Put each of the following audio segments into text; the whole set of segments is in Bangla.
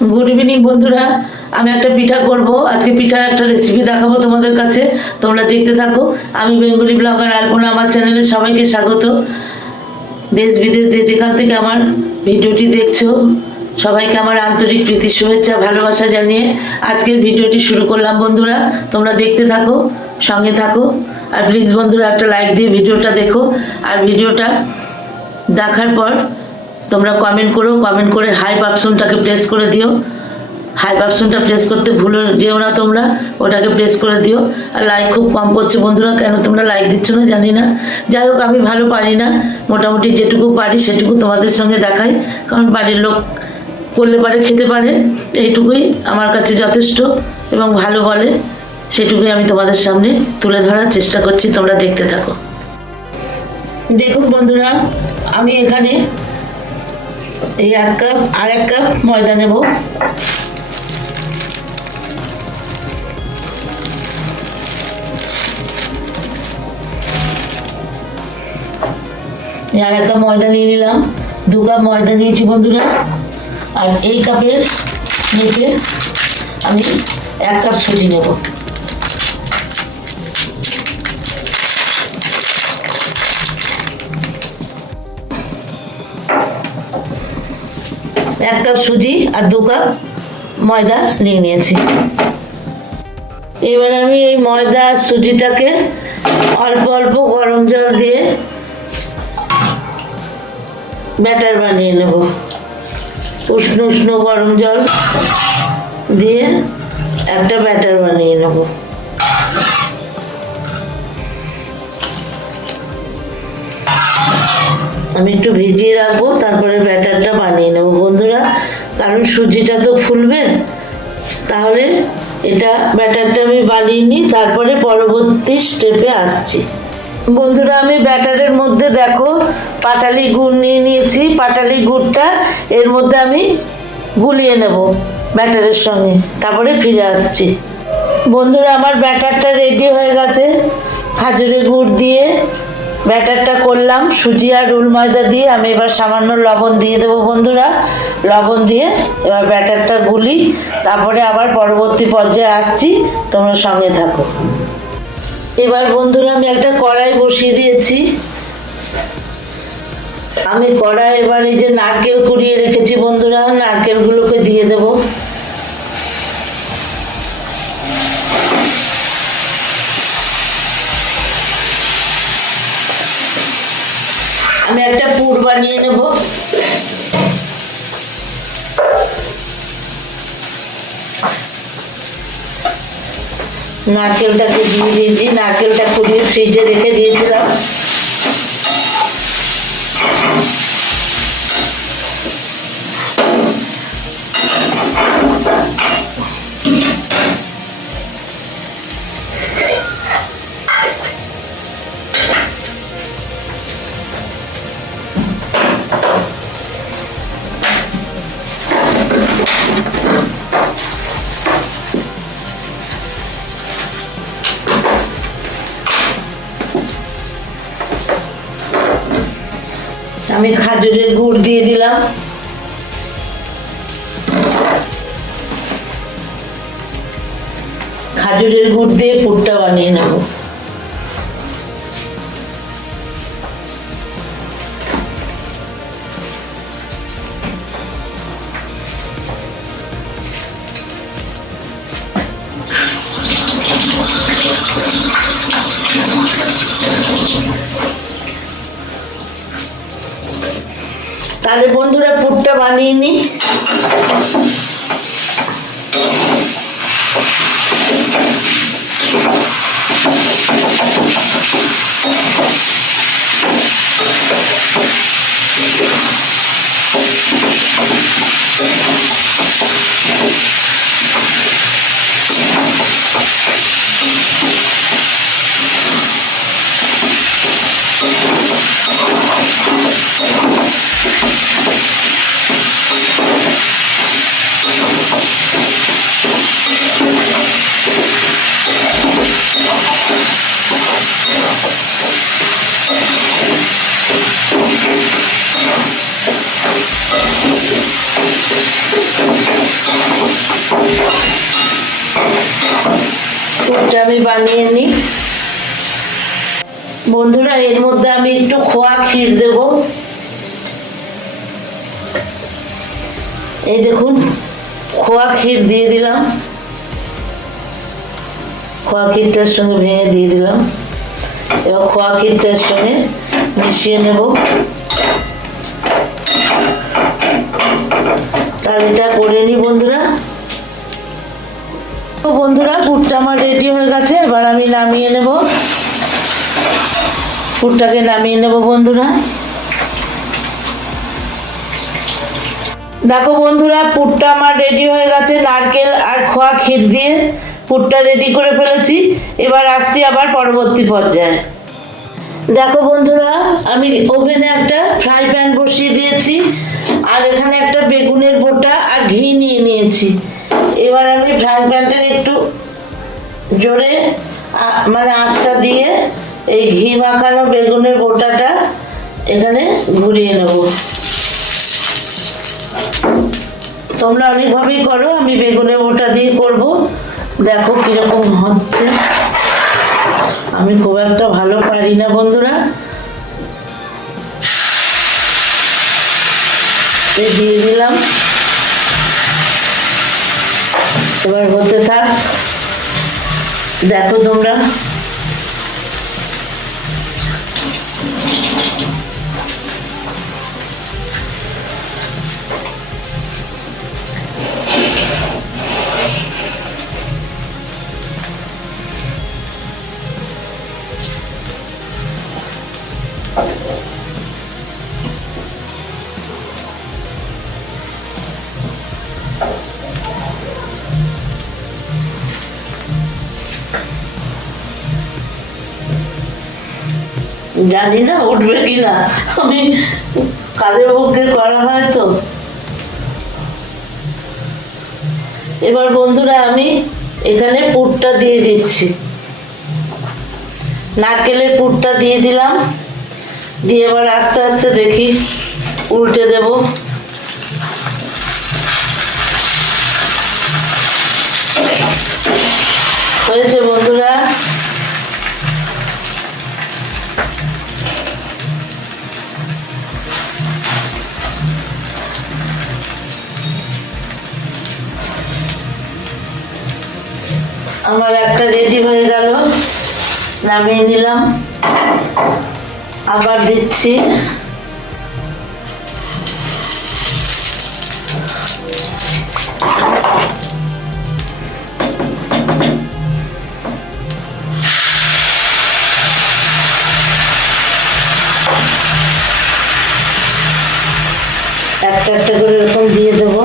গুড ইভিনিং বন্ধুরা, আমি একটা পিঠা করব। আজকে পিঠার একটা রেসিপি দেখাবো তোমাদের কাছে, তোমরা দেখতে থাকো। আমি বেঙ্গলি ব্লগার আলপনা, আমার চ্যানেলে সবাইকে স্বাগত। দেশ বিদেশ যে যেখান থেকে আমার ভিডিওটি দেখছো, সবাইকে আমার আন্তরিক প্রীতি, শুভেচ্ছা, ভালোবাসা জানিয়ে আজকের ভিডিওটি শুরু করলাম। বন্ধুরা তোমরা দেখতে থাকো, সঙ্গে থাকো। আর প্লিজ বন্ধুরা একটা লাইক দিয়ে ভিডিওটা দেখো। আর ভিডিওটা দেখার পর তোমরা কমেন্ট করো, কমেন্ট করে হাইপ অপশনটাকে প্রেস করে দিও। হাইপ অপশনটা প্রেস করতে ভুলে যেও না তোমরা, ওটাকে প্রেস করে দিও। আর লাইক খুব কম করছে বন্ধুরা, কেন তোমরা লাইক দিচ্ছ না জানি না। যাই হোক, আমি ভালো পারি না, মোটামুটি যেটুকু পারি সেটুকু তোমাদের সঙ্গে দেখাই, কারণ বাড়ির লোক করলে পারে, খেতে পারে, এইটুকুই আমার কাছে যথেষ্ট এবং ভালো বলে, সেটুকুই আমি তোমাদের সামনে তুলে ধরার চেষ্টা করছি। তোমরা দেখতে থাকো। দেখুন বন্ধুরা, আমি এখানে এই 1 কাপ আর 1 কাপ ময়দা নেব। আর 1 কাপ ময়দা নিয়ে নিলাম, 2 কাপ ময়দা নিয়েছি বন্ধুরা। আর এই কাপের মেপে আমি 1 কাপ সুজি নেব। এক কাপ সুজি আর 2 কাপ ময়দা নিয়ে নিয়েছি। এবার আমি এই ময়দা আর সুজিটাকে অল্প অল্প গরম জল দিয়ে ব্যাটার বানিয়ে নেব। উষ্ণ উষ্ণ গরম জল দিয়ে একটা ব্যাটার বানিয়ে নেব। আমি একটু ভিজিয়ে রাখবো, তারপরে ব্যাটারটা বানিয়ে নেবো বন্ধুরা, কারণ সুজিটা তো ফুলবে। তাহলে এটা ব্যাটারটা আমি বানিয়ে নিই, তারপরে পরবর্তী স্টেপে আসছি। বন্ধুরা আমি ব্যাটারের মধ্যে দেখো পাটালি গুড় নিয়ে নিয়েছি। পাটালি গুড়টা এর মধ্যে আমি গুলিয়ে নেব ব্যাটারের সঙ্গে, তারপরে ফিরে আসছি। বন্ধুরা আমার ব্যাটারটা রেডি হয়ে গেছে। খাজুরের গুড় দিয়ে ব্যাটারটা করলাম, সুজি আর রুল ময়দা দিয়ে। আমি এবার সামান্য লবণ দিয়ে দেবো বন্ধুরা। লবণ দিয়ে এবার ব্যাটারটা গুলি, তারপরে আবার পরবর্তী পর্যায়ে আসছি, তোমরা সঙ্গে থাকো। এবার বন্ধুরা আমি একটা কড়াই বসিয়ে দিয়েছি। আমি কড়াই এবার এই যে নারকেল কুড়িয়ে রেখেছি বন্ধুরা, নারকেলগুলোকে দিয়ে দেবো। আমি একটা পুর বানিয়ে নেব। নারকেলটাকে দিয়ে দিয়েছি, নারকেলটা কুড়িয়ে ফ্রিজে রেখে দিয়েছিলাম। আমি খাজুরের গুড় দিয়ে দিলাম। খাজুরের গুড় দিয়ে পুরটা বানিয়ে নেব। তাহলে বন্ধুরা পুরটা বানিয়ে নিই। এটা আমি বানিয়ে নিই। বন্ধুরা এর মধ্যে আমি একটু খোয়া ক্ষীর দেব। এই দেখুন খোয়া ক্ষীর দিয়ে দিলাম, খোয়া ক্ষীরটার সঙ্গে ভেঙে দিয়ে দিলাম। এবার খোয়া ক্ষীরটার সঙ্গে মিশিয়ে নেব। তার এটা করে নিই বন্ধুরা। তো বন্ধুরা পুরটা আমার রেডি হয়ে গেছে, এবার আমি নামিয়ে নেব। পুরটাকে নামিয়ে নেব বন্ধুরা। দেখো বন্ধুরা পুরটা আমার রেডি হয়ে গেছে, নারকেল আর খোয়া ক্ষীর দিয়ে পুরটা রেডি করে ফেলেছি। এবার আসছি আবার পরবর্তী পর্যায়ে। দেখো বন্ধুরা আমি ওভেনে একটা ফ্রাই প্যান বসিয়ে দিয়েছি, আর এখানে একটা বেগুনের বোটা আর ঘি নিয়ে নিয়েছি। এবার আমি ফ্রাই প্যানটাকে একটু জোরে মানে আঁচটা দিয়ে এই ঘি মাখানো বেগুনের বোটাটা এখানে ঘুরিয়ে নেব। তোমরা অনেকভাবেই করো, আমি বেগুনের বোটা দিয়ে করব। দেখো কিরকম হচ্ছে, আমি খুব একটা ভালো পারি না বন্ধুরা। দিয়ে দিলাম, এবার হতে থাক। দেখো তোমরা জানি না উঠবে কিনা, আমি কালের পক্ষে করা হয় তো। এবার বন্ধুরা আমি এখানে পুরটা দিয়ে দিচ্ছি, নারকেলের পুরটা দিয়ে দিলাম। দিয়ে এবার আস্তে আস্তে দেখি উল্টে দেব। হয়েছে বন্ধুরা। আমার একটা রেডি হয়ে গেল, নামিয়ে নিলাম। আবার দিচ্ছি। একটা একটা করে এরকম দিয়ে দেবো।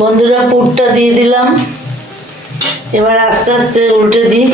বন্ধুরা পুরটা দিয়ে দিলাম, এবার আস্তে আস্তে উল্টে দিই।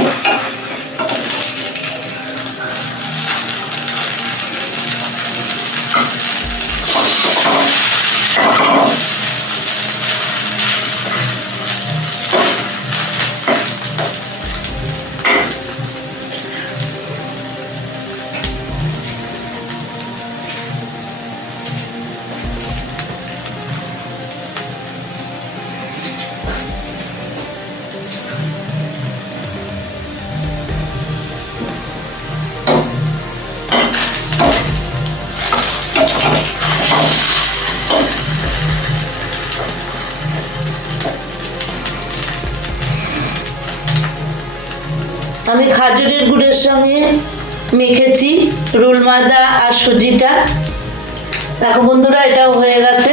আমি খাজুরের গুড়ের সঙ্গে মেখেছি রুল ময়দা আর সুজিটা। দেখো বন্ধুরা এটাও হয়ে গেছে,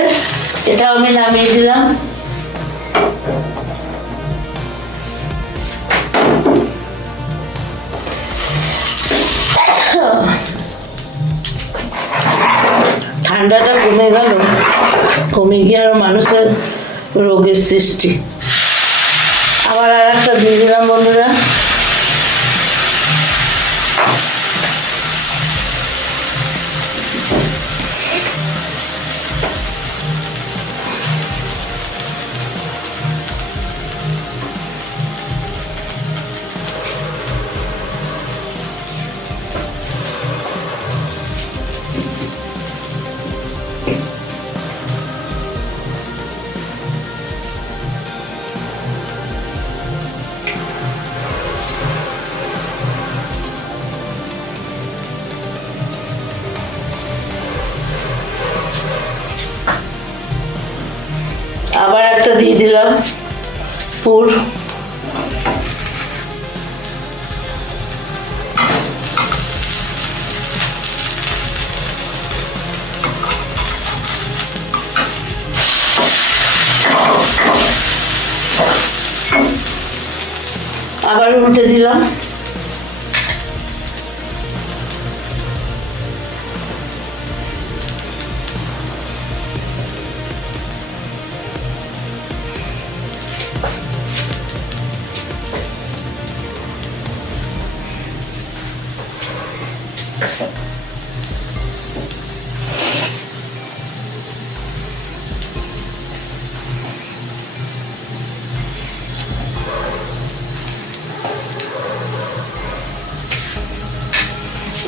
এটাও আমি নামিয়ে দিলাম। ঠান্ডাটা কমে গেল, কমে গিয়ে আরো মানুষের রোগের সৃষ্টি। আবার আর একটা দিয়ে দিলাম বন্ধুরা। আবার একটা দিয়ে দিলাম পুর। আবার উল্টে দিলাম।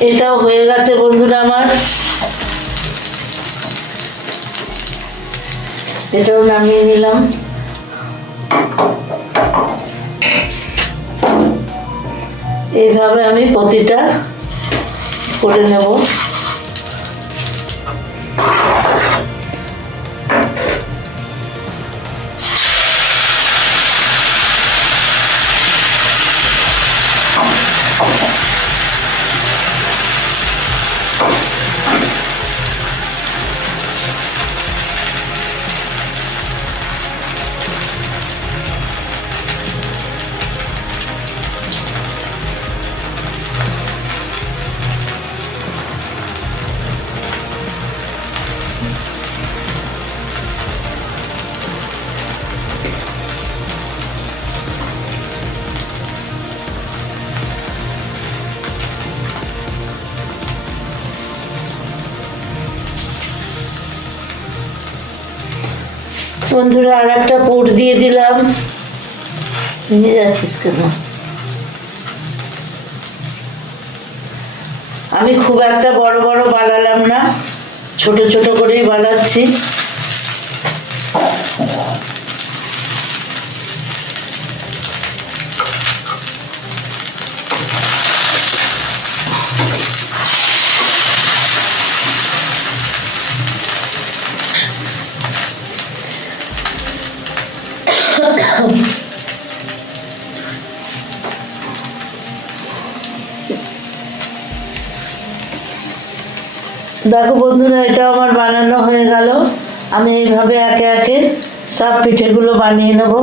এটাও হয়ে গেছে বন্ধুরা আমার। এটাও নামিয়ে নিলাম। এইভাবে আমি প্রতিটা করে নেব। বন্ধুরা আর একটা পুর দিয়ে দিলাম। নিয়ে যাচ্ছিস কেন? আমি খুব একটা বড় বড় বানালাম না, ছোট ছোট করেই বানাচ্ছি। দেখো বন্ধুরা, এটা আমার বানানো হয়ে গেল। আমি এইভাবে একে একে সব পিঠেগুলো বানিয়ে নেব।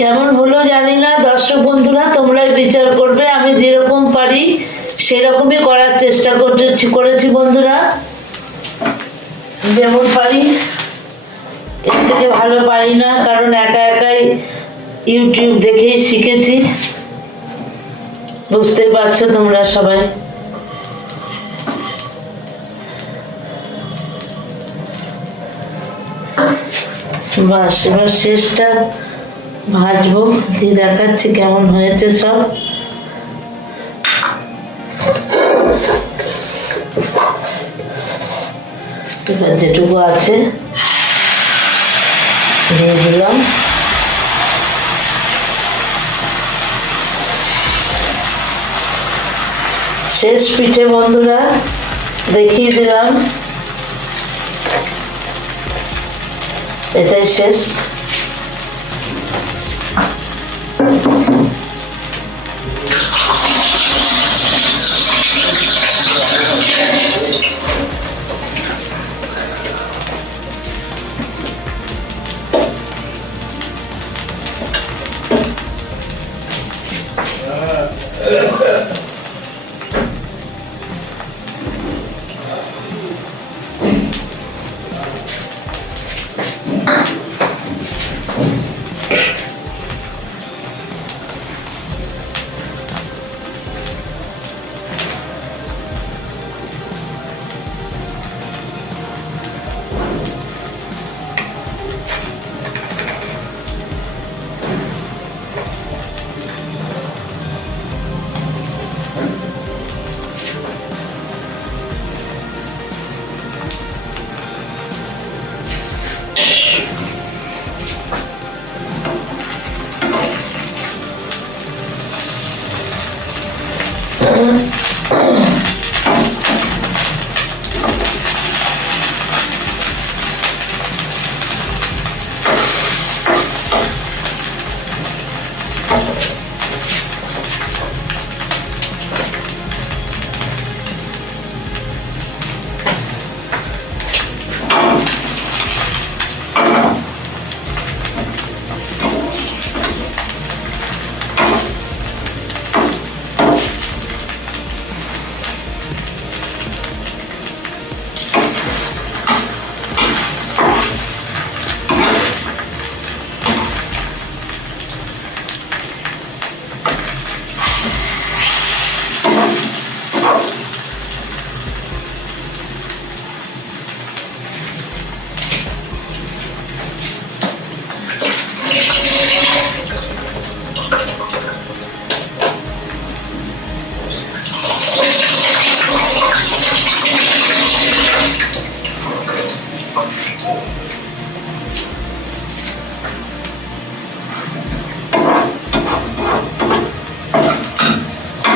কেমন হলো জানি না, দর্শক বন্ধুরা তোমরাই বিচার করবে। আমি যেরকম পারি সেরকমই করার চেষ্টা করেছি বন্ধুরা, যেমন পারি, এর থেকে ভালো পারি না, কারণ একা একাই ইউটিউব দেখেই শিখেছি, বুঝতে পারছো তোমরা সবাই। বাস এবার শেষটা ভাজবো, দিয়ে দেখাচ্ছি কেমন হয়েছে সব। এবার যেটুকু আছে দিয়ে দিলাম। শেষ পিঠে বন্ধুরা, দেখিয়ে দিলাম, এটাই শেষ।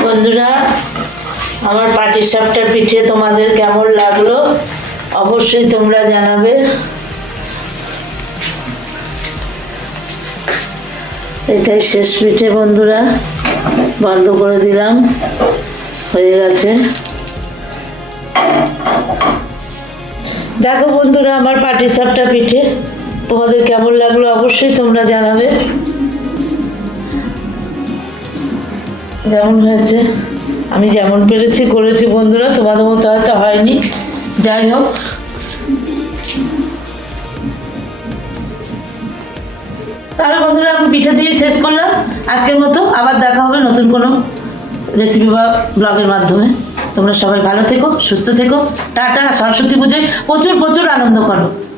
বন্ধুরা, আমার পাটিসাপটা পিঠে তোমাদের কেমন লাগলো অবশ্যই তোমরা জানাবে। এটাই শেষ পিঠে বন্ধুরা, বন্ধ করে দিলাম, হয়ে গেছে। দেখো বন্ধুরা, আমার পাটিসাপটা পিঠে তোমাদের কেমন লাগলো অবশ্যই তোমরা জানাবে। যেমন হয়েছে, আমি যেমন পেরেছি করেছি বন্ধুরা, তোমাদের মতো হয়তো হয়নি, যাই হোক। তাহলে বন্ধুরা আমি পিঠা দিয়ে শেষ করলাম আজকের মতো। আবার দেখা হবে নতুন কোনো রেসিপি বা ব্লগের মাধ্যমে। তোমরা সবাই ভালো থেকো, সুস্থ থেকো। টাটা। সরস্বতী পুজোয় প্রচুর প্রচুর আনন্দ করো।